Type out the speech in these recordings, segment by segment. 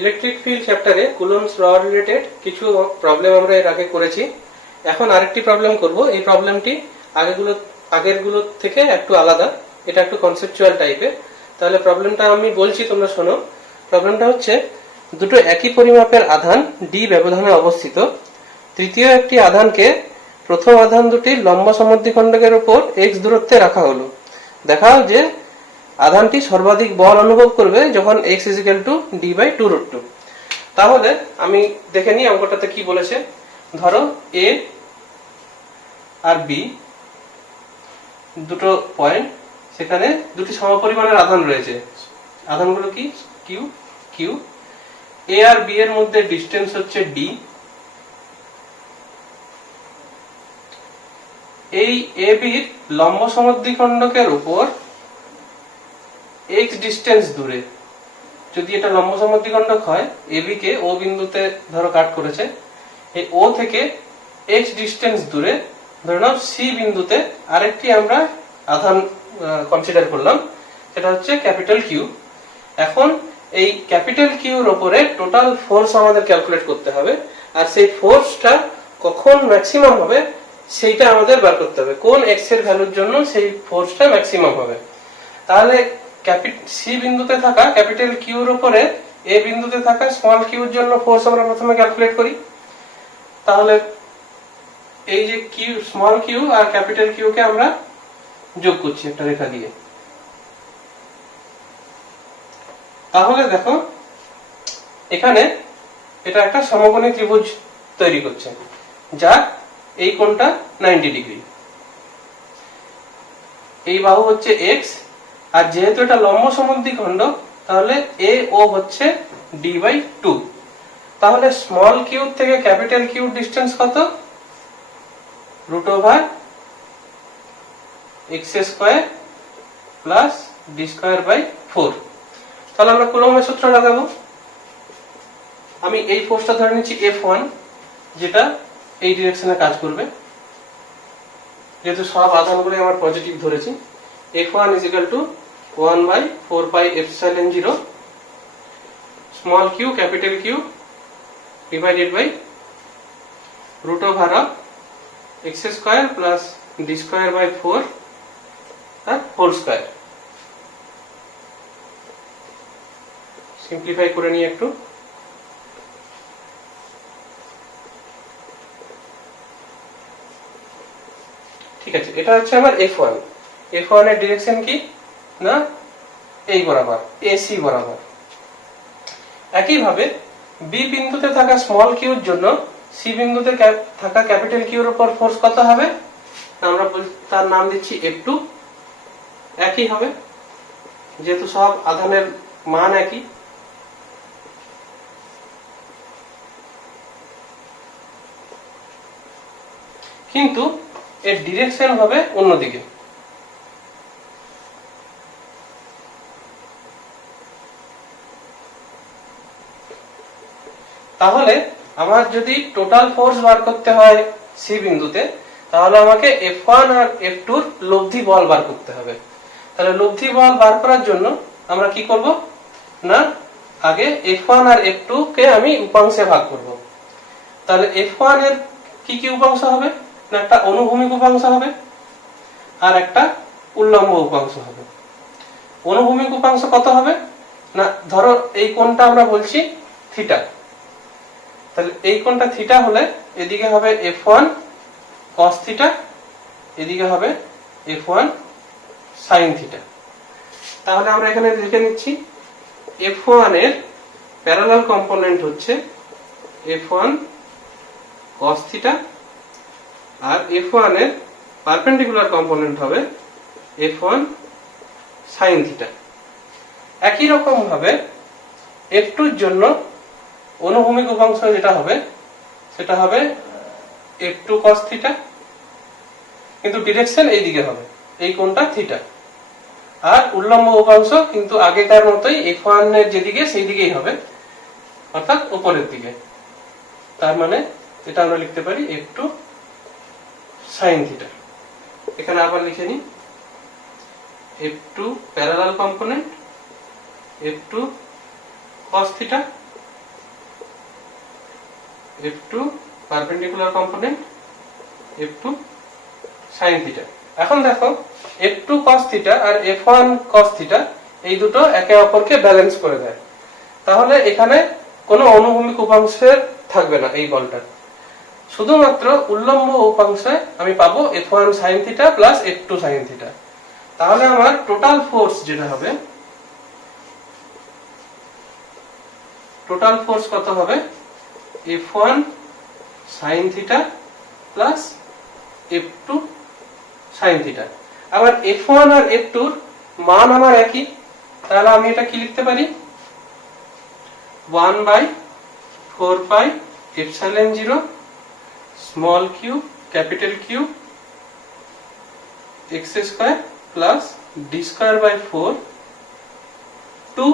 Electric field চ্যাপ্টারে Coulomb's law related কিছু problem আমরা এর আগে করেছি। এখন আরেকটি প্রবলেম করব। এই প্রবলেমটি আগেরগুলো থেকে একটু আলাদা, এটা একটু কনসেপচুয়াল টাইপের। তাহলে প্রবলেমটা আমি বলছি, তোমরা শোনো। প্রবলেমটা হচ্ছে, দুটো একই পরিমাপের আধান ডি ব্যবধানে অবস্থিত। তৃতীয় একটি আধানকে প্রথম আধান দুটির লম্ব সমদ্বিখণ্ডকের উপর এক্স দূরত্বে রাখা হলো। দেখাও যে আধানটি সর্বাধিক বল অনুভব করবে যখন x = d/2√2। তাহলে আমি দেখে নিই অঙ্কটাতে কি বলেছে। ধরো a আর b দুটো পয়েন্ট, সেখানে দুটি সমপরিমাণের আধান রয়েছে। আধানগুলো কি? Q q. a আর b এর মধ্যে ডিসটেন্স হচ্ছে d। এই ab এর লম্ব সমদ্বিখণ্ডকের উপর x ডিস্টেন্স দূরে, যদি এটা লম্ব সমদ্বিখণ্ডক হয়, AB কে O বিন্দুতে ধরো কাট করেছে, এই O থেকে x ডিস্টেন্স দূরে ধরে নাও C বিন্দুতে আরেকটি আমরা আধান কনসিডার করলাম, সেটা হচ্ছে ক্যাপিটাল কিউ। এখন এই ক্যাপিটাল কিউর উপরে টোটাল ফোর্স আমাদের ক্যালকুলেট করতে হবে, আর সেই ফোর্সটা কখন ম্যাক্সিমাম হবে সেইটা আমাদের বার করতে হবে। কোন x এর ভ্যালুর জন্য সেই ফোর্সটা ম্যাক্সিমাম হবে। তাহলে সি বিন্দুতে থাকা ক্যাপিটাল কিউর উপরে এ বিন্দুতে থাকা স্মল কিউর জন্য ফোর্স আমরা প্রথমে ক্যালকুলেট করি। তাহলে এই যে Q, small Q R capital Q কে আমরা যোগ করছি একটা রেখা দিয়ে। তাহলে দেখো এখানে এটা একটা সমকোণী ত্রিভুজ তৈরি করছে, যার এই কোণটা 90 ডিগ্রি। এই বাহু হচ্ছে এক্স, আর যেহেতু এটা লম্ব সমদ্বিখণ্ডক, তাহলে এ ও হচ্ছে d/2। তাহলে স্মল কিউ থেকে ক্যাপিটাল কিউ ডিস্টেন্স কত? √x² plus d²/4। তাহলে আমরা কুলম্বের সূত্র লাগাবো। আমি এই ফোর্সটা ধরে নিচ্ছি F1, যেটা এই ডিরেকশনে কাজ করবে, যেহেতু সব আধানগুলো আমার পজিটিভ ধরেছি। F1 = 1/4πε0 small Q capital Q divided by √x² plus d²/4 আর হোল স্কয়ার। সিম্পলিফাই করে নিই একটু। ঠিক আছে, এটা হচ্ছে আমার F1। F1 এর ডিরেকশন কি না এই বরাবর, AC বরাবর। একইভাবে বি বিন্দুতে থাকা স্মল কিউর জন্য সি বিন্দুতে থাকা ক্যাপিটাল কিউর উপর ফোর্স কত হবে? আমরা তার নাম দিচ্ছি F2। একই হবে, যেহেতু সব আধানের মান একই। কিন্তু এর ডিরেকশন হবে অন্যদিকে। তাহলে আমার যদি টোটাল ফোর্স বার করতে হয় সি বিন্দুতে, তাহলে আমাকে F1 আর F2 এর লব্ধি বল বার করতে হবে। তাহলে লব্ধি বল বার করার জন্য আমরা কি করব না, আগে F1 আর F2 কে আমি উপাংশে ভাগ করব। তাহলে F1 এর কি কি উপাংশ হবে না, একটা অনুভূমিক উপাংশ হবে আর একটা উল্লম্ব উপাংশ হবে। অনুভূমিক উপাংশ কত হবে না, ধরো এই কোণটা আমরা বলছি থিটা। তাহলে এই কোণটা থিটা হলে এদিকে হবে F1 cos থিটা, এদিকে হবে F1 sin থিটা। তাহলে আমরা এখানে লিখে নিচ্ছি F1 এর প্যারালাল কম্পোনেন্ট হচ্ছে F1 cos থিটা, আর F1 এর পারপেন্ডিকুলার কম্পোনেন্ট হবে F1 sin থিটা। একই রকম ভাবে F2 এর জন্য অনুভূমিক উপাংশ যেটা হবে সেটা হবে F2 cos থিটা, কিন্তু ডিরেকশন এই দিকে হবে, এই কোণটা থিটা। আর উল্লম্ব উপাংশ কিন্তু আগেকার মতোই F1 এর যেদিকে সেই দিকেই হবে, অর্থাৎ উপরের দিকে। তার মানে এটা আমরা লিখতে পারি F2 sin থিটা। এখানে আবার লিখে নিই F2 parallel component F2 cos theta f2 perpendicular component f2 sin theta. এখন দেখো f2 cos থিটা আর f1 cos থিটা এই দুটো একে অপরকে ব্যালেন্স করে দেয়, তাহলে এখানে কোনো অনুভূমিক উপাংশের থাকবে না এই বলটার, শুধুমাত্র উল্লম্ব উপাংশে আমি পাবো f1 sin theta plus f2 sin theta. তাহলে আমার টোটাল ফোর্স যেটা হবে, টোটাল ফোর্স কত হবে f1 sin theta plus f2 sin theta. আবার f1 আর f2 এর মান আমার একই, তাহলে আমি এটা কি লিখতে পারি 1/4 pi epsilon 0 small Q capital Q x square plus d square by 4 2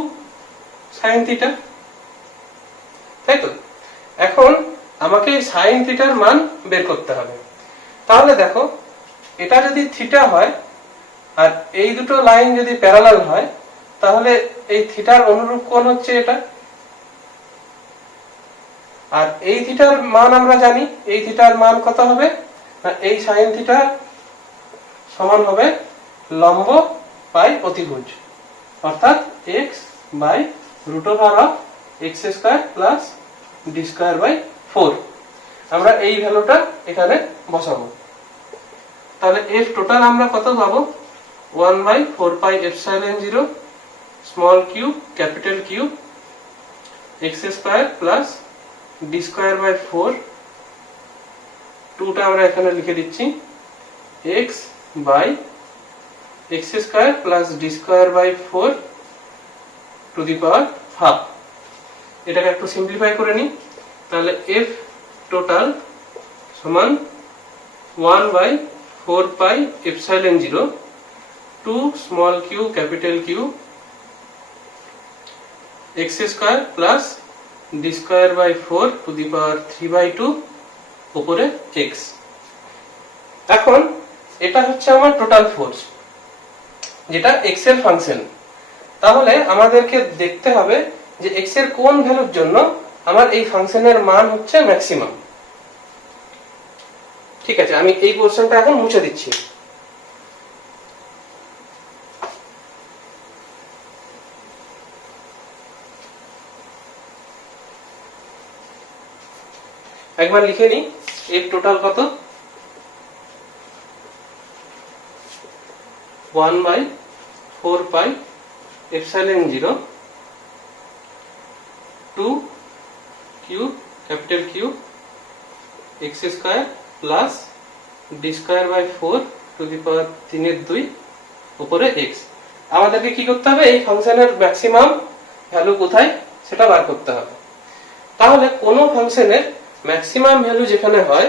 sin theta, তাই তো? এখন আমাকে sin থিটার মান বের করতে হবে। তাহলে দেখো এটা যদি থিটা হয় আর এই দুটো লাইন যদি প্যারালাল হয়, তাহলে এই থিটার অনুরূপ কোণ হচ্ছে এটা, আর এই থিটার মান আমরা জানি, এই থিটার মান কত হবে না এই sin থিটা সমান হবে লম্ব বাই অতিভুজ, অর্থাৎ x by root over of x square plus d square by 4। আমরা এই ভ্যালুটা এখানে বসাবো, তাহলে f টোটাল আমরা কত পাবো 1/4 pi epsilon 0 small Q capital Q x square plus d square by 4, 2টা আমরা এখানে লিখে দিচ্ছি x by x square plus d square by 4 to the power half. এটাকে একটু সিম্পলিফাই করে নিই, তাহলে f টোটাল সমান 1/4 pi epsilon 0 2 small Q capital Q x square plus d square by 4 to the power 3/2 উপরে x। এখন এটা হচ্ছে আমার টোটাল ফোর্স, যেটা x এর ফাংশন। তাহলে আমাদেরকে দেখতে হবে যে x এর কোন ভ্যালুর জন্য আমার এই ফাংশনের মান হচ্ছে ম্যাক্সিমাম। ঠিক আছে, আমি এই পোরশনটা এখন মুছে দিচ্ছি। একবার লিখে নিই f টোটাল কত 1/4 pi epsilon 0 2 Q capital Q x square plus d square by 4 to the power 3/2 উপরে x। আমাদেরকে কি করতে হবে এই ফাংশনের ম্যাক্সিমাম ভ্যালু কোথায় সেটা বার করতে হবে। তাহলে কোন ফাংশনের ম্যাক্সিমাম ভ্যালু যেখানে হয়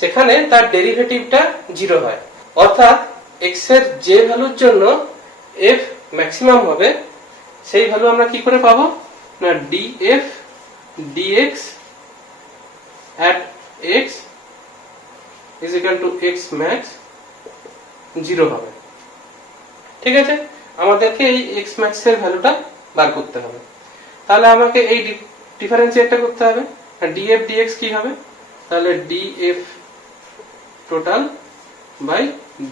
সেখানে তার ডেরিভেটিভটা 0 হয়, অর্থাৎ x এর যে ভ্যালুর জন্য f ম্যাক্সিমাম হবে সেই ভ্যালু আমরা কি করে পাবো না df dx at x is equal to x max 0 হবে। ঠিক আছে, আমাদেরকে এই x max এর ভ্যালুটা বার করতে হবে। তাহলে আমাকে এই ডিফারেন্সিয়েটটা করতে হবে, df dx কি হবে, তাহলে df টোটাল বাই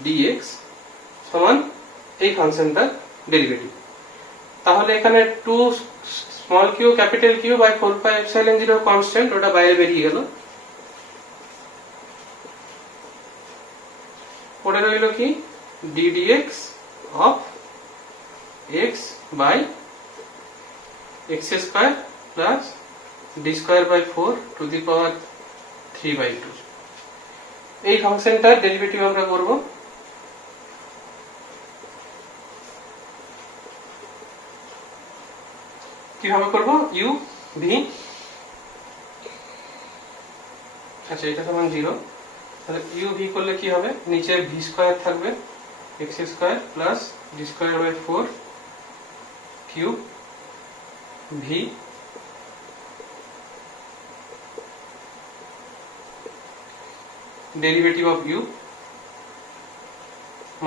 dx সমান এই ফাংশনটার ডেরিভেটিভ। তাহলে এখানে 2 small Q capital Q by 4 pi epsilon 0 constant, ওটা বাইরে বেরিয়ে গেল। পড়ে রইল কি ddx of x by x square plus d square by 4 to the power 3/2। এই ফাংশনটার ডেরিভেটিভ আমরা করব। কিভাবে করব u v, আচ্ছা এটা সমান 0, তাহলে u v করলে কি হবে নিচে v স্কয়ার থাকবে x square plus d square by 4 cube v derivative of u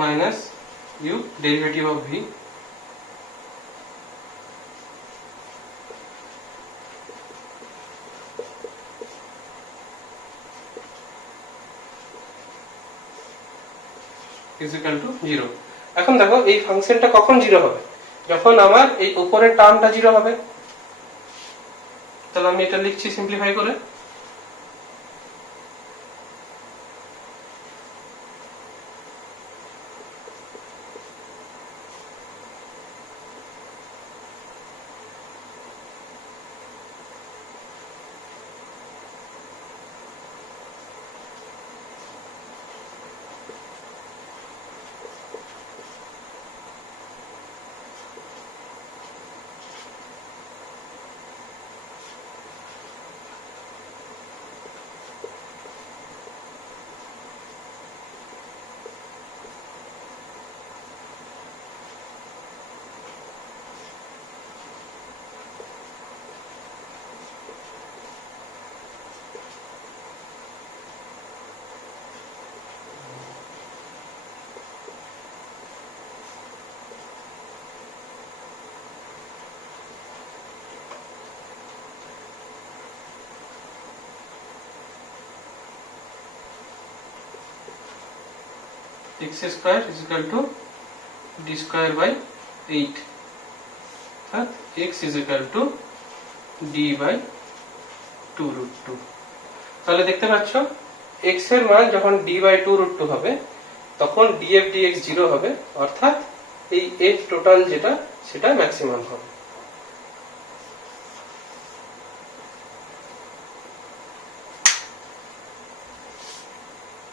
minus u derivative of v equal to 0। এখন দেখো এই ফাংশনটা কখন 0 হবে, যখন আমার এই উপরের টার্মটা 0 হবে। তাহলে আমি এটা লিখছি সিম্পলিফাই করে, x square equal to d square by 8, অর্থাৎ x equal to d by 2√2। তাহলে দেখতে পাচ্ছ x এর মান যখন d বাই 2√2 হবে তখন df dx 0 হবে, অর্থাৎ এই f টোটাল যেটা সেটা ম্যাক্সিমাম হবে।